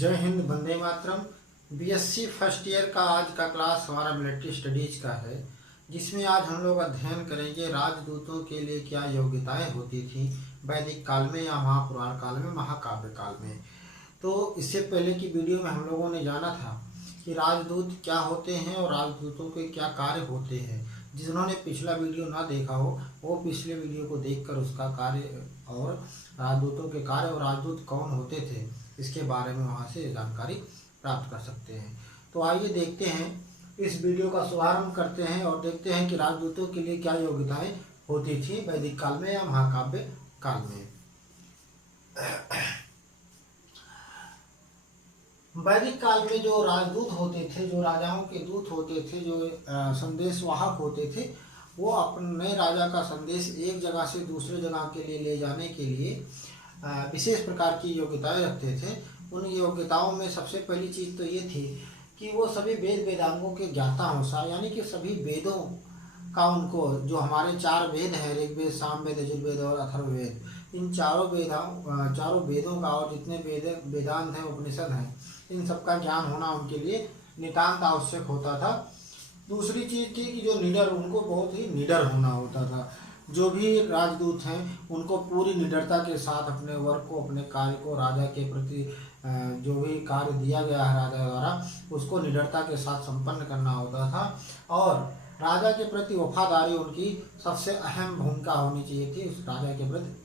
जय Hind, Vande Mataram. BSc first year का आज का क्लास हमारा मिलिट्री स्टडीज का है, जिसमें आज हम लोग अध्ययन करेंगे राजदूतों के लिए क्या योग्यताएं होती थी वैदिक काल में या महापुराण काल में, महाकाव्य काल में। तो इससे पहले की वीडियो में हम लोगों ने जाना था कि राजदूत क्या होते हैं और राजदूतों के क्या कार्य होते हैं। जिन्होंने पिछला वीडियो ना देखा हो वो पिछले वीडियो को देखकर उसका कार्य और राजदूतों के कार्य और राजदूत कौन होते थे इसके बारे में वहाँ से जानकारी प्राप्त कर सकते हैं। तो आइए देखते हैं, इस वीडियो का शुभारंभ करते हैं और देखते हैं कि राजदूतों के लिए क्या योग्यताएं होती थी वैदिक काल में या महाकाव्य काल में। वैदिक काल में जो राजदूत होते थे, जो राजाओं के दूत होते थे, जो संदेशवाहक होते थे, वो अपने राजा का संदेश एक जगह से दूसरे जगह के लिए ले जाने के लिए विशेष प्रकार की योग्यताएं रखते थे। उन योग्यताओं में सबसे पहली चीज़ तो ये थी कि वो सभी वेद वेदांगों के ज्ञाता हों, यानी कि सभी वेदों का उनको, जो हमारे 4 वेद हैं, ऋग्वेद, सामवेद, यजुर्वेद और अथर्ववेद, इन चारों वेदों का और जितने वेदांत हैं, उपनिषद हैं, इन सब का ज्ञान होना उनके लिए नितांत आवश्यक होता था। दूसरी चीज़ थी कि जो निडर, उनको बहुत ही निडर होना होता था। जो भी राजदूत हैं उनको पूरी निडरता के साथ अपने वर्क को, अपने कार्य को, राजा के प्रति जो भी कार्य दिया गया है राजा द्वारा, उसको निडरता के साथ संपन्न करना होता था। और राजा के प्रति वफादारी उनकी सबसे अहम भूमिका होनी चाहिए थी, उस राजा के प्रति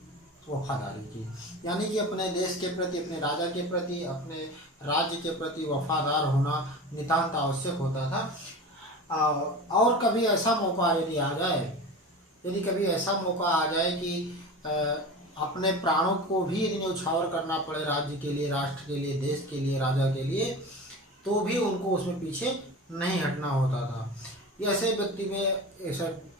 वफादारी की, यानी कि अपने देश के प्रति, अपने राजा के प्रति, अपने राज्य के प्रति वफादार होना नितांत आवश्यक होता था। और कभी ऐसा मौका यदि कभी ऐसा मौका आ जाए कि अपने प्राणों को भी यदि न्यौछावर करना पड़े राज्य के लिए, राष्ट्र के लिए, देश के लिए, राजा के लिए, तो भी उनको उसमें पीछे नहीं हटना होता था। ऐसे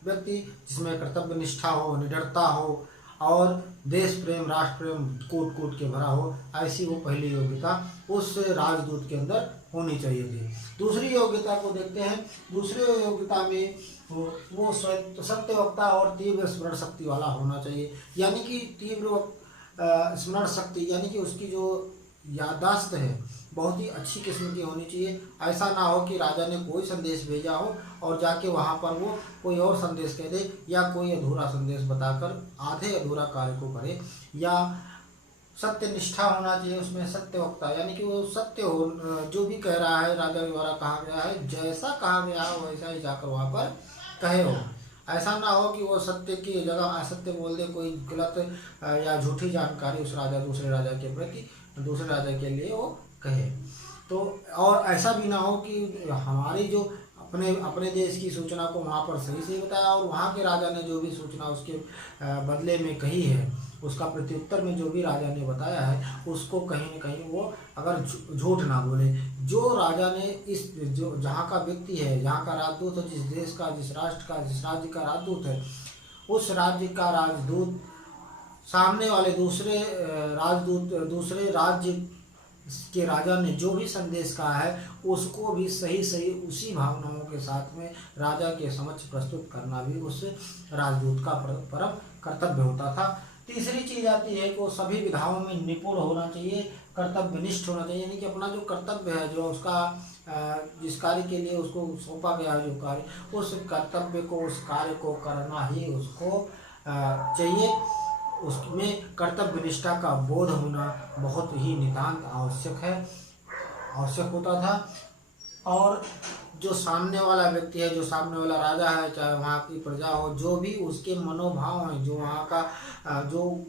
व्यक्ति जिसमें कर्तव्य निष्ठा हो, निडरता हो और देश प्रेम, राष्ट्र प्रेम कूट कूट के भरा हो, ऐसी वो पहली योग्यता उस राजदूत के अंदर होनी चाहिए थी। दूसरी योग्यता को देखते हैं। दूसरी योग्यता में वो सत्यवक्ता और तीव्र स्मरण शक्ति वाला होना चाहिए, यानी कि तीव्र स्मरण शक्ति, यानी कि उसकी जो याददाश्त है बहुत ही अच्छी किस्म की होनी चाहिए। ऐसा ना हो कि राजा ने कोई संदेश भेजा हो और जाके वहाँ पर वो कोई और संदेश कह दे या कोई अधूरा संदेश बताकर आधे अधूरा कार्य को करे। या सत्यनिष्ठा होना चाहिए उसमें, सत्यवक्ता, यानी कि वो सत्य हो, जो भी कह रहा है राजा द्वारा कहा गया है, जैसा कहा गया है वैसा ही जाकर वहाँ पर कहे हो। ऐसा ना हो कि वो सत्य की जगह असत्य बोल दे, कोई गलत या झूठी जानकारी उस राजा, दूसरे राजा के प्रति, दूसरे राजा के लिए वो कहे। तो और ऐसा भी ना हो कि हमारी जो अपने देश की सूचना को वहाँ पर सही से बताया और वहाँ के राजा ने जो भी सूचना उसके बदले में कही है, उसका प्रत्युत्तर में जो भी राजा ने बताया है, उसको कहीं न कहीं वो अगर झूठ ना बोले। जो राजा ने जो जहाँ का व्यक्ति है, जहाँ का राजदूत है, जिस देश का, जिस राष्ट्र का, जिस राज्य का राजदूत है, उस राज्य का राजदूत सामने वाले दूसरे राज्य के राजा ने जो भी संदेश कहा है उसको भी सही उसी भावनाओं के साथ में राजा के समक्ष प्रस्तुत करना भी उस राजदूत का परम कर्तव्य होता था। तीसरी चीज़ आती है कि वो सभी विधाओं में निपुण होना चाहिए, कर्तव्यनिष्ठ होना चाहिए, यानी कि अपना जो कर्तव्य है, जो उसका जिस कार्य के लिए उसको सौंपा गया है जो कार्य, उस कर्तव्य को, उस कार्य को करना ही उसको चाहिए। उसमें कर्तव्य निष्ठा का बोध होना बहुत ही नितांत आवश्यक होता था। और जो सामने वाला व्यक्ति है, जो सामने वाला राजा है, चाहे वहाँ की प्रजा हो, जो भी उसके मनोभाव हैं, जो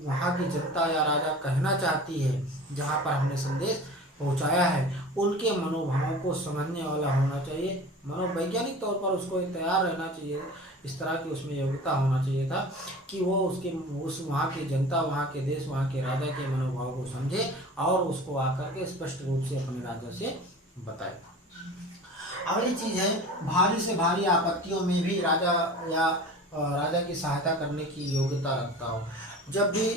वहाँ की जनता या राजा कहना चाहती है, जहाँ पर हमने संदेश पहुँचाया है, उनके मनोभावों को समझने वाला होना चाहिए। मनोवैज्ञानिक तौर पर उसको तैयार रहना चाहिए, इस तरह की उसमें योग्यता होना चाहिए था कि वो उस वहाँ की जनता, वहाँ के देश, वहाँ के राजा के मनोभाव को समझे और उसको आकर के स्पष्ट रूप से अपने राजा से बताए। अगली चीज़ है, भारी से भारी आपत्तियों में भी राजा की सहायता करने की योग्यता रखता हो। जब भी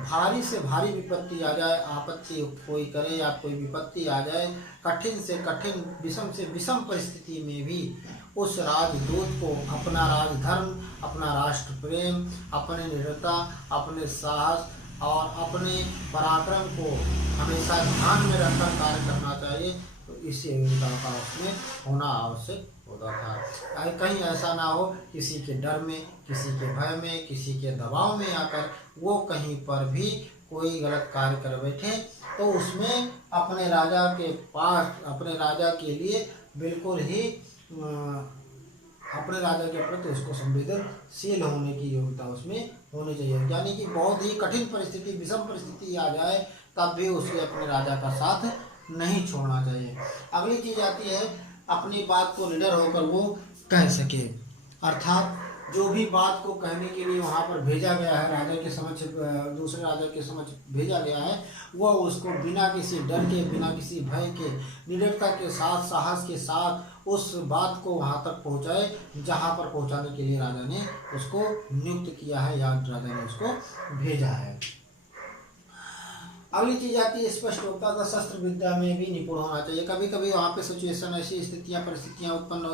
भारी से भारी विपत्ति आ जाए, आपत्ति कोई करे या कोई विपत्ति आ जाए, कठिन से कठिन, विषम से विषम परिस्थिति में भी उस राजदूत को अपना राजधर्म, अपना राष्ट्र प्रेम, अपने निडरता, अपने साहस और अपने पराक्रम को हमेशा ध्यान में रखकर कार्य करना चाहिए। तो इस योग्यता का उसमें होना आवश्यक होता था। कहीं ऐसा ना हो किसी के डर में, किसी के भय में, किसी के दबाव में आकर वो कहीं पर भी कोई गलत कार्य कर बैठे, तो उसमें अपने राजा के पास, अपने राजा के लिए बिल्कुल ही अपने राजा के प्रति उसको संवेदनशील होने की योग्यता उसमें होनी चाहिए। यानी कि बहुत ही कठिन परिस्थिति, विषम परिस्थिति आ जाए तब भी उसे अपने राजा का साथ नहीं छोड़ना चाहिए। अगली चीज आती है अपनी बात को निडर होकर वो कह सके, अर्थात जो भी बात को कहने के लिए वहाँ पर भेजा गया है, राजा के समक्ष, दूसरे राजा के समक्ष भेजा गया है, वह उसको बिना किसी डर के, बिना किसी भय के, निडरता के साथ, साहस के साथ उस बात को वहाँ तक पहुँचाए जहाँ पर पहुँचाने के लिए राजा ने उसको नियुक्त किया है या राजा ने उसको भेजा है। अगली चीज आती है स्पष्ट वक्ता का शस्त्र विद्या में भी निपुण होना चाहिए। कभी कभी वहाँ पे सिचुएशन, ऐसी स्थितियाँ, परिस्थितियाँ उत्पन्न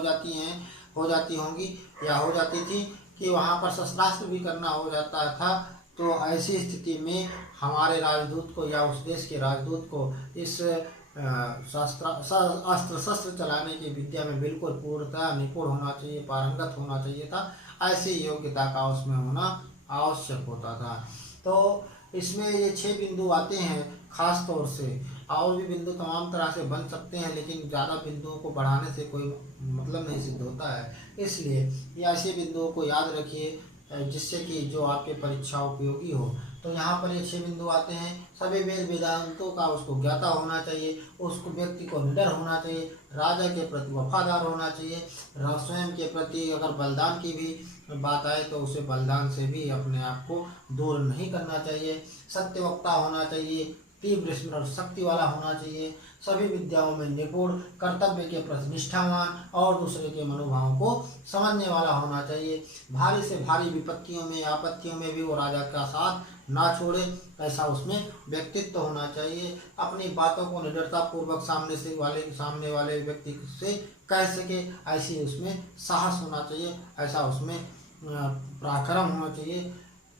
हो जाती होंगी या हो जाती थी कि वहाँ पर शस्त्रास्त्र भी करना हो जाता था। तो ऐसी स्थिति में हमारे राजदूत को या उस देश के राजदूत को इस अस्त्र शस्त्र चलाने की विद्या में बिल्कुल पूर्णतः निपुण होना चाहिए, पारंगत होना चाहिए था। ऐसी योग्यता का उसमें होना आवश्यक होता था। तो इसमें ये 6 बिंदु आते हैं खास तौर से, और भी बिंदु तमाम तरह से बन सकते हैं, लेकिन ज़्यादा बिंदुओं को बढ़ाने से कोई मतलब नहीं सिद्ध होता है। इसलिए ये ऐसे बिंदुओं को याद रखिए जिससे कि जो आपके परीक्षा उपयोगी हो। तो यहाँ पर ये 6 बिंदु आते हैं। सभी वेद वेदांतों का उसको ज्ञाता होना चाहिए, उसको व्यक्ति को निडर होना चाहिए, राजा के प्रति वफादार होना चाहिए, स्वयं के प्रति अगर बलिदान की भी बात आए तो उसे बलिदान से भी अपने आप को दूर नहीं करना चाहिए, सत्य वक्ता होना चाहिए, तीव्र स्मरण शक्ति वाला होना चाहिए, सभी विद्याओं में निपुण, कर्तव्य के प्रति निष्ठावान और दूसरे के मनोभावों को समझने वाला होना चाहिए। भारी से भारी विपत्तियों में, आपत्तियों में भी वो राजा का साथ ना छोड़े, ऐसा उसमें व्यक्तित्व होना चाहिए। अपनी बातों को निडरता पूर्वक सामने वाले व्यक्ति से कह सके, ऐसी उसमें साहस होना चाहिए, ऐसा उसमें पराक्रम होना चाहिए।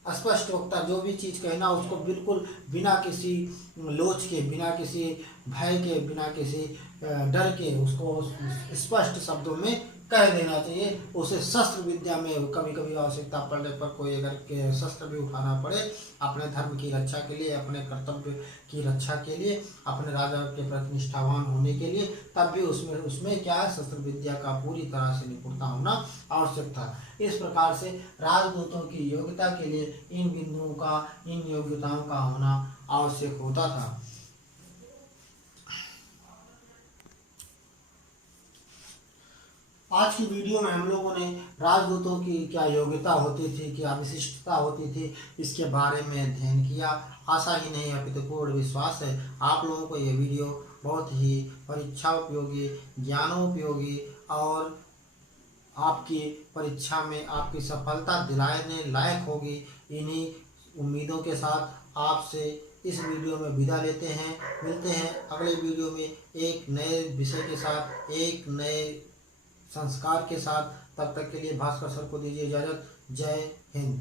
स्पष्ट वक्ता, जो भी चीज़ कहना उसको बिल्कुल बिना किसी लोच के, बिना किसी भय के, बिना किसी डर के उसको स्पष्ट शब्दों में कह देना चाहिए। उसे शस्त्र विद्या में कभी कभी आवश्यकता पड़ने पर कोई अगर के शस्त्र भी उठाना पड़े अपने धर्म की रक्षा के लिए, अपने कर्तव्य की रक्षा के लिए, अपने राजा के प्रति निष्ठावान होने के लिए, तब भी उसमें क्या है, शस्त्र विद्या का पूरी तरह से निपुणता होना आवश्यक था। इस प्रकार से राजदूतों की योग्यता के लिए इन बिंदुओं का, इन योग्यताओं का होना आवश्यक होता था। आज की वीडियो में हम लोगों ने राजदूतों की क्या योग्यता होती थी, क्या विशिष्टता होती थी, इसके बारे में अध्ययन किया। आशा ही नहीं अपितु पूर्ण विश्वास है आप लोगों को ये वीडियो बहुत ही परीक्षा उपयोगी, ज्ञानोपयोगी और आपकी परीक्षा में आपकी सफलता दिलाने लायक होगी। इन्हीं उम्मीदों के साथ आपसे इस वीडियो में विदा लेते हैं। मिलते हैं अगले वीडियो में एक नए विषय के साथ, एक नए संस्कार के साथ। तब तक के लिए भास्कर सर को दीजिए इजाज़त। जय हिंद।